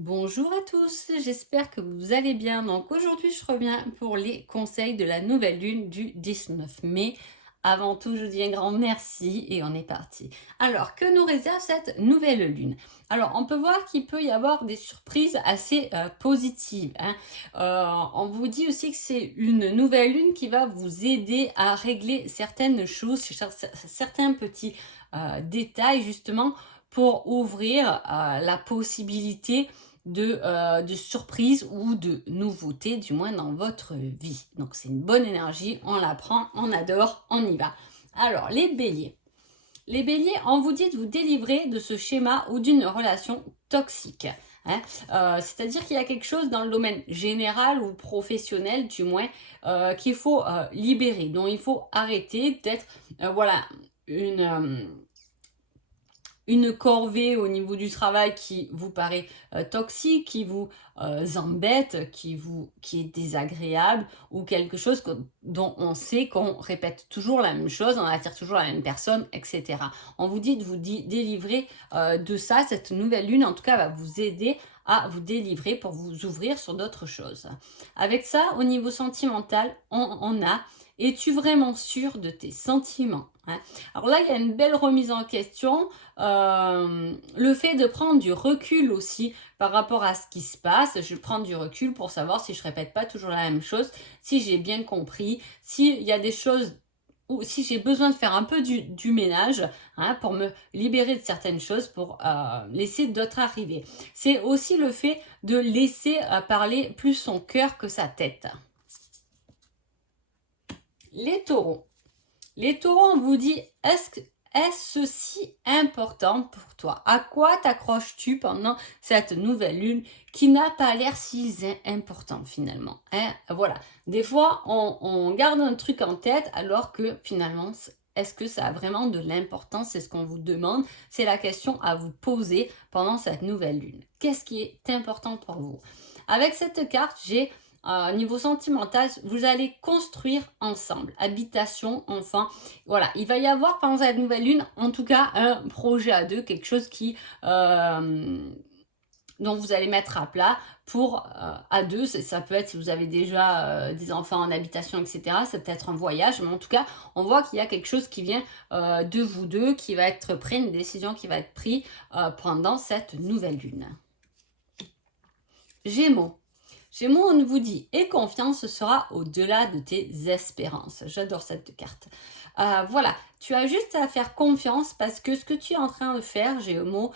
Bonjour à tous, j'espère que vous allez bien. Donc aujourd'hui, je reviens pour les conseils de la nouvelle lune du 19 mai. Avant tout, je vous dis un grand merci et on est parti. Alors, que nous réserve cette nouvelle lune? Alors, on peut voir qu'il peut y avoir des surprises assez positives, hein. On vous dit aussi que c'est une nouvelle lune qui va vous aider à régler certaines choses, certains petits détails justement pour ouvrir la possibilité de surprises ou de nouveautés, du moins dans votre vie. Donc c'est une bonne énergie, on la prend, on adore, on y va. Alors les béliers. Les béliers, on vous dit de vous délivrer de ce schéma ou d'une relation toxique, hein. C'est-à-dire qu'il y a quelque chose dans le domaine général ou professionnel, du moins, qu'il faut libérer, dont il faut arrêter, peut-être, voilà, une une corvée au niveau du travail qui vous paraît toxique, qui vous embête, qui est désagréable, ou quelque chose dont on sait qu'on répète toujours la même chose, on attire toujours la même personne, etc. On vous dit de vous délivrer de ça. Cette nouvelle lune, en tout cas, va vous aider à vous délivrer pour vous ouvrir sur d'autres choses. Avec ça, au niveau sentimental, on a: es-tu vraiment sûr de tes sentiments, hein? Alors là, il y a une belle remise en question. Le fait de prendre du recul aussi par rapport à ce qui se passe. Je prends du recul pour savoir si je répète pas toujours la même chose, si j'ai bien compris, s'il y a des choses ou si j'ai besoin de faire un peu du ménage, hein, pour me libérer de certaines choses, pour laisser d'autres arriver. C'est aussi le fait de laisser parler plus son cœur que sa tête. Les taureaux. Les taureaux, on vous dit: est-ce si important pour toi? À quoi t'accroches-tu pendant cette nouvelle lune qui n'a pas l'air si important finalement, hein? Voilà. Des fois, on garde un truc en tête alors que finalement, est-ce que ça a vraiment de l'importance? C'est ce qu'on vous demande. C'est la question à vous poser pendant cette nouvelle lune. Qu'est-ce qui est important pour vous? Avec cette carte, j'ai niveau sentimental, vous allez construire ensemble, habitation, enfant. Voilà, il va y avoir pendant cette nouvelle lune, en tout cas, un projet à deux, quelque chose dont vous allez mettre à plat pour à deux. Ça peut être si vous avez déjà des enfants en habitation, etc. C'est peut-être un voyage, mais en tout cas, on voit qu'il y a quelque chose qui vient de vous deux, qui va être pris, une décision qui va être prise pendant cette nouvelle lune. Gémeaux. Gémeaux, on vous dit: et confiance sera au-delà de tes espérances. J'adore cette carte. Voilà, tu as juste à faire confiance parce que ce que tu es en train de faire, Gémeaux,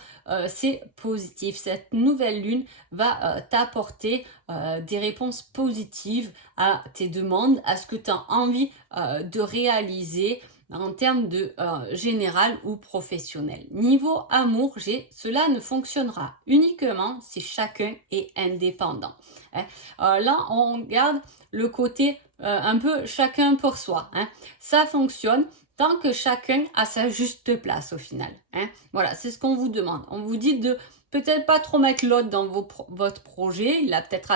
c'est positif. Cette nouvelle lune va t'apporter des réponses positives à tes demandes, à ce que tu as envie de réaliser en termes de général ou professionnel. Niveau amour, cela ne fonctionnera uniquement si chacun est indépendant, hein. Là, on garde le côté un peu chacun pour soi, hein. Ça fonctionne tant que chacun a sa juste place au final, hein. Voilà, c'est ce qu'on vous demande. On vous dit de peut-être pas trop mettre l'autre dans votre projet. Il a peut-être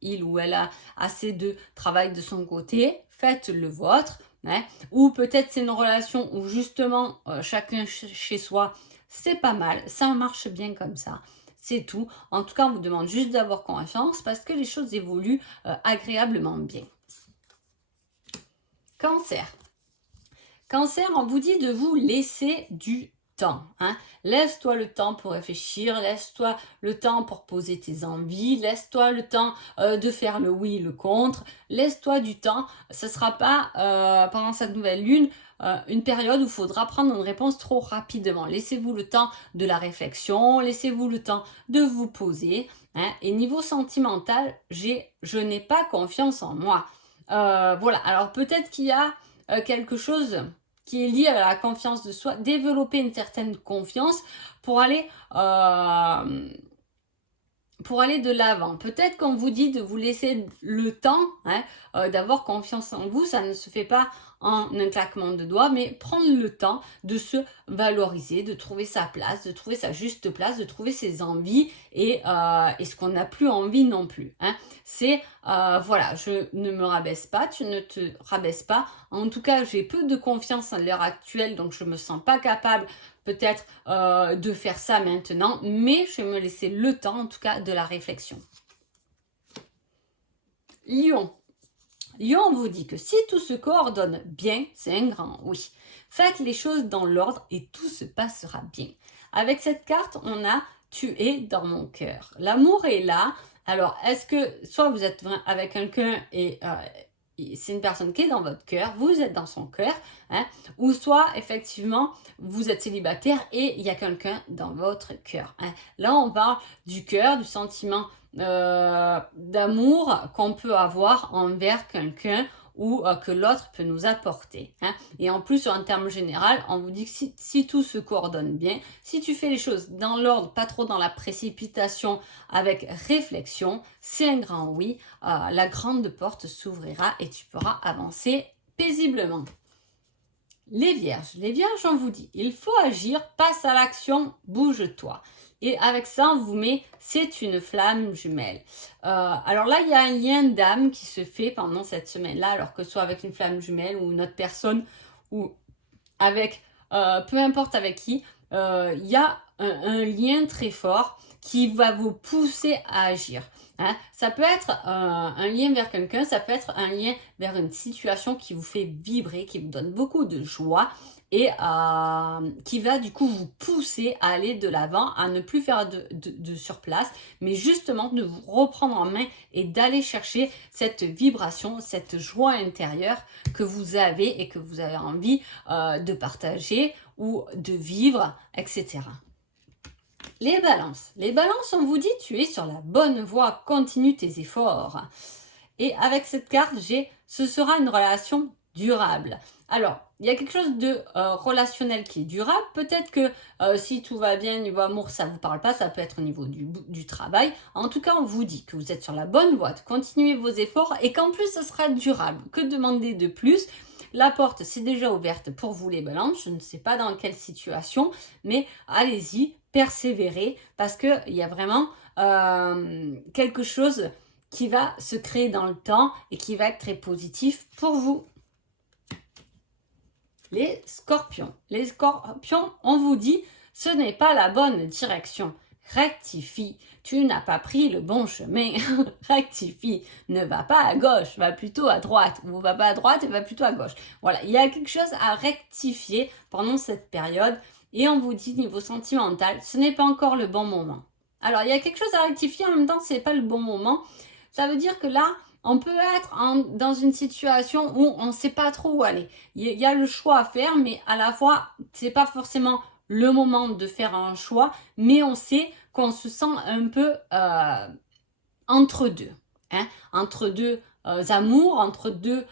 il ou elle a assez de travail de son côté. Faites le vôtre, hein. Ou peut-être c'est une relation où justement chacun chez soi, c'est pas mal, ça marche bien comme ça. C'est tout. En tout cas, on vous demande juste d'avoir confiance parce que les choses évoluent agréablement bien. Cancer. Cancer, on vous dit de vous laisser du temps, hein. Laisse-toi le temps pour réfléchir, laisse-toi le temps pour poser tes envies, laisse-toi le temps de faire le oui, le contre, laisse-toi du temps. Ce ne sera pas pendant cette nouvelle lune une période où il faudra prendre une réponse trop rapidement. Laissez-vous le temps de la réflexion, laissez-vous le temps de vous poser, hein. Et niveau sentimental, je n'ai pas confiance en moi. Voilà, alors peut-être qu'il y a quelque chose qui est lié à la confiance de soi, développer une certaine confiance pour aller, de l'avant. Peut-être qu'on vous dit de vous laisser le temps, hein, d'avoir confiance en vous. Ça ne se fait pas en un claquement de doigts, mais prendre le temps de se valoriser, de trouver sa place, de trouver sa juste place, de trouver ses envies et ce qu'on n'a plus envie non plus. Hein. C'est, voilà, je ne me rabaisse pas, tu ne te rabaisse pas. En tout cas, j'ai peu de confiance à l'heure actuelle, donc je ne me sens pas capable peut-être de faire ça maintenant, mais je vais me laisser le temps, en tout cas, de la réflexion. Lion. Lion vous dit que si tout se coordonne bien, c'est un grand oui. Faites les choses dans l'ordre et tout se passera bien. Avec cette carte, on a tu es dans mon cœur. L'amour est là. Alors, est-ce que soit vous êtes avec quelqu'un et c'est une personne qui est dans votre cœur, vous êtes dans son cœur, hein, ou soit effectivement vous êtes célibataire et il y a quelqu'un dans votre cœur. Hein. Là, on parle du cœur, du sentiment d'amour qu'on peut avoir envers quelqu'un ou que l'autre peut nous apporter. Hein. Et en plus, en termes général, on vous dit que si tout se coordonne bien, si tu fais les choses dans l'ordre, pas trop dans la précipitation, avec réflexion, c'est un grand oui. La grande porte s'ouvrira et tu pourras avancer paisiblement. Les vierges, on vous dit, il faut agir, passe à l'action, bouge-toi. Et avec ça, on vous met, c'est une flamme jumelle. Alors là, il y a un lien d'âme qui se fait pendant cette semaine-là, alors que ce soit avec une flamme jumelle ou une autre personne, ou avec, peu importe avec qui, il y a un lien très fort qui va vous pousser à agir. Hein. Ça peut être un lien vers quelqu'un, ça peut être un lien vers une situation qui vous fait vibrer, qui vous donne beaucoup de joie et qui va du coup vous pousser à aller de l'avant, à ne plus faire de surplace, mais justement de vous reprendre en main et d'aller chercher cette vibration, cette joie intérieure que vous avez et que vous avez envie de partager ou de vivre, etc. Les balances, on vous dit, tu es sur la bonne voie, continue tes efforts. Et avec cette carte, ce sera une relation durable. Alors, il y a quelque chose de relationnel qui est durable. Peut-être que si tout va bien, niveau amour, ça ne vous parle pas, ça peut être au niveau du travail. En tout cas, on vous dit que vous êtes sur la bonne voie, de continuer vos efforts et qu'en plus, ce sera durable. Que demander de plus ? La porte, c'est déjà ouverte pour vous les balances. Je ne sais pas dans quelle situation, mais allez-y, persévérez parce qu'il y a vraiment quelque chose qui va se créer dans le temps et qui va être très positif pour vous. Les scorpions. Les scorpions, on vous dit, ce n'est pas la bonne direction. Rectifie, tu n'as pas pris le bon chemin. Rectifie, ne va pas à gauche, va plutôt à droite. Ou va pas à droite et va plutôt à gauche. Voilà, il y a quelque chose à rectifier pendant cette période. Et on vous dit, niveau sentimental, ce n'est pas encore le bon moment. Alors, il y a quelque chose à rectifier, en même temps, ce n'est pas le bon moment. Ça veut dire que là, on peut être dans une situation où on ne sait pas trop où aller. Il y a le choix à faire, mais à la fois, ce n'est pas forcément le moment de faire un choix, mais on sait qu'on se sent un peu entre deux. Hein, entre deux amours, entre deux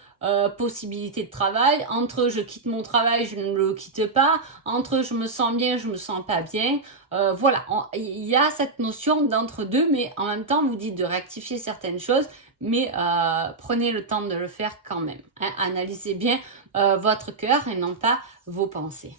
possibilités de travail, entre je quitte mon travail, je ne le quitte pas, entre je me sens bien, je me sens pas bien. Voilà, il y a cette notion d'entre-deux, mais en même temps, vous dites de rectifier certaines choses, mais prenez le temps de le faire quand même. Hein. Analysez bien votre cœur et non pas vos pensées.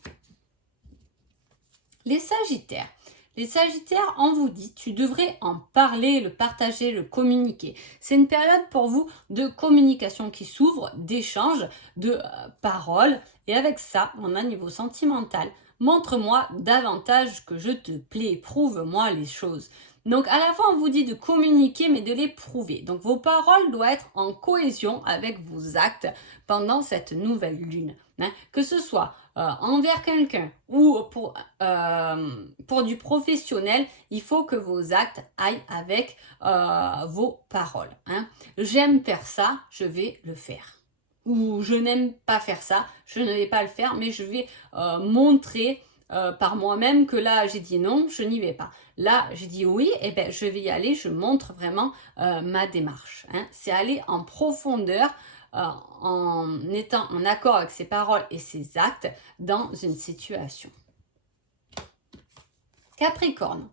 Les Sagittaires. Les Sagittaires, on vous dit, tu devrais en parler, le partager, le communiquer. C'est une période pour vous de communication qui s'ouvre, d'échange, de paroles. Et avec ça, on a niveau sentimental. Montre-moi davantage que je te plais, prouve-moi les choses. Donc à la fois on vous dit de communiquer mais de les prouver. Donc vos paroles doivent être en cohésion avec vos actes pendant cette nouvelle lune. Hein. Que ce soit envers quelqu'un ou pour du professionnel, il faut que vos actes aillent avec vos paroles. Hein. J'aime faire ça, je vais le faire. Ou je n'aime pas faire ça, je ne vais pas le faire, mais je vais montrer par moi-même que là j'ai dit non, je n'y vais pas. Là j'ai dit oui, et ben je vais y aller, je montre vraiment ma démarche. Hein. C'est aller en profondeur en étant en accord avec ses paroles et ses actes dans une situation. Capricorne.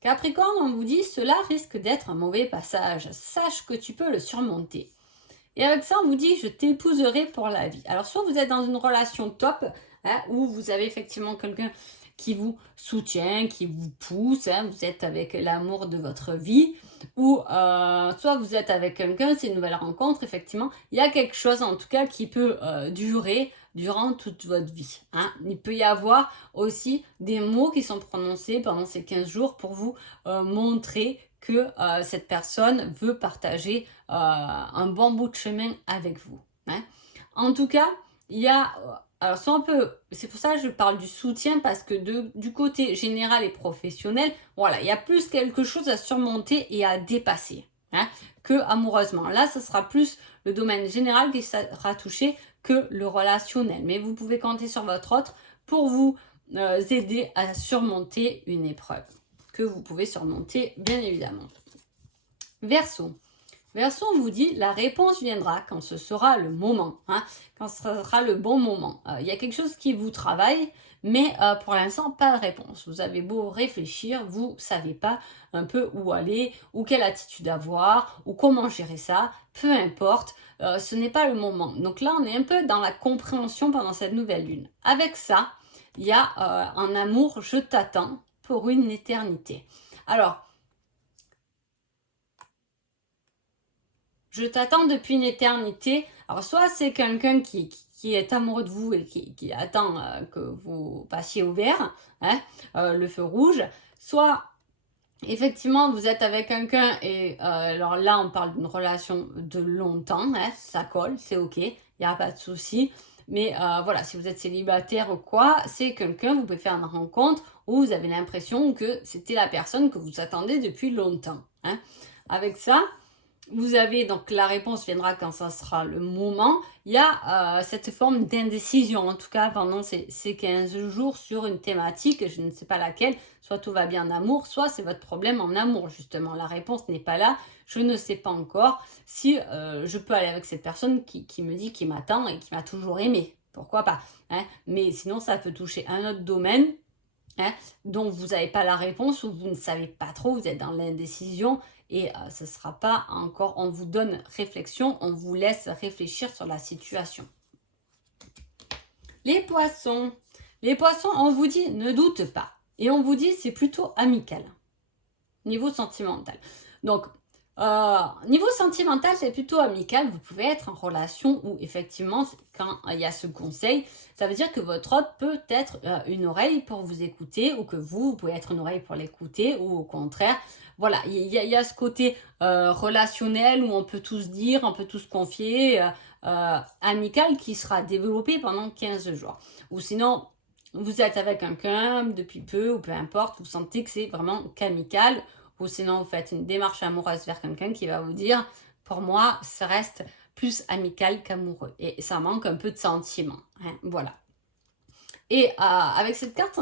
Capricorne, on vous dit, cela risque d'être un mauvais passage. Sache que tu peux le surmonter. Et avec ça, on vous dit, je t'épouserai pour la vie. Alors, soit vous êtes dans une relation top, hein, où vous avez effectivement quelqu'un qui vous soutient, qui vous pousse, hein, vous êtes avec l'amour de votre vie, ou soit vous êtes avec quelqu'un, c'est une nouvelle rencontre, effectivement, il y a quelque chose en tout cas qui peut durer durant toute votre vie. Hein. Il peut y avoir aussi des mots qui sont prononcés pendant ces 15 jours pour vous montrer que cette personne veut partager un bon bout de chemin avec vous. Hein. En tout cas, il y a... alors c'est pour ça que je parle du soutien, parce que du côté général et professionnel, voilà, il y a plus quelque chose à surmonter et à dépasser, hein, que amoureusement. Là, ce sera plus le domaine général qui sera touché que le relationnel. Mais vous pouvez compter sur votre autre pour vous aider à surmonter une épreuve que vous pouvez surmonter, bien évidemment. Verseau. Verseau, on vous dit, la réponse viendra quand ce sera le moment, hein, quand ce sera le bon moment. Il y a quelque chose qui vous travaille, mais pour l'instant, pas de réponse. Vous avez beau réfléchir, vous ne savez pas un peu où aller, ou quelle attitude avoir, ou comment gérer ça, peu importe, ce n'est pas le moment. Donc là, on est un peu dans la compréhension pendant cette nouvelle lune. Avec ça, il y a un amour, je t'attends pour une éternité. Alors, je t'attends depuis une éternité. Alors, soit c'est quelqu'un qui est amoureux de vous et qui attend que vous passiez au vert, hein, le feu rouge. Soit, effectivement, vous êtes avec quelqu'un et alors là, on parle d'une relation de longtemps. Hein, ça colle, c'est OK, il n'y a pas de souci. Mais voilà, si vous êtes célibataire ou quoi, c'est quelqu'un, vous pouvez faire une rencontre où vous avez l'impression que c'était la personne que vous attendez depuis longtemps. Hein. Avec ça, vous avez donc la réponse viendra quand ça sera le moment. Il y a cette forme d'indécision, en tout cas pendant ces 15 jours sur une thématique, je ne sais pas laquelle, soit tout va bien en amour, soit c'est votre problème en amour justement. La réponse n'est pas là, je ne sais pas encore si je peux aller avec cette personne qui me dit, qui m'attend et qui m'a toujours aimé. Pourquoi pas, hein. Mais sinon ça peut toucher un autre domaine, hein, dont vous n'avez pas la réponse ou vous ne savez pas trop, vous êtes dans l'indécision et ce ne sera pas encore, on vous donne réflexion, on vous laisse réfléchir sur la situation. Les poissons, on vous dit ne doute pas et on vous dit c'est plutôt amical, niveau sentimental. Donc, niveau sentimental, c'est plutôt amical. Vous pouvez être en relation où, effectivement, quand il y a ce conseil, ça veut dire que votre autre peut être une oreille pour vous écouter ou que vous pouvez être une oreille pour l'écouter ou au contraire. Voilà, il y a ce côté relationnel où on peut tout se dire, on peut tout se confier, amical qui sera développé pendant 15 jours. Ou sinon, vous êtes avec quelqu'un depuis peu ou peu importe, vous sentez que c'est vraiment qu'amical. Ou sinon, vous faites une démarche amoureuse vers quelqu'un qui va vous dire, pour moi, ça reste plus amical qu'amoureux. Et ça manque un peu de sentiment. Hein, voilà. Et avec cette carte,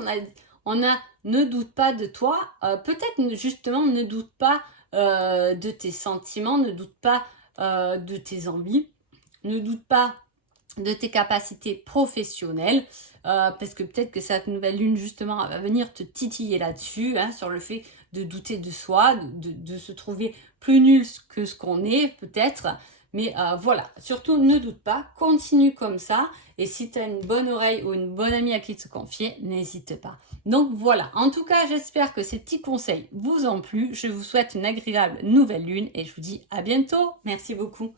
on a ne doute pas de toi. Peut-être justement, ne doute pas de tes sentiments, ne doute pas de tes envies, ne doute pas de tes capacités professionnelles, parce que peut-être que cette nouvelle lune justement va venir te titiller là-dessus, hein, sur le fait de douter de soi, de se trouver plus nul que ce qu'on est peut-être, mais voilà, surtout ne doute pas, continue comme ça, et si tu as une bonne oreille ou une bonne amie à qui te confier, n'hésite pas. Donc voilà, en tout cas j'espère que ces petits conseils vous ont plu, je vous souhaite une agréable nouvelle lune et je vous dis à bientôt, merci beaucoup.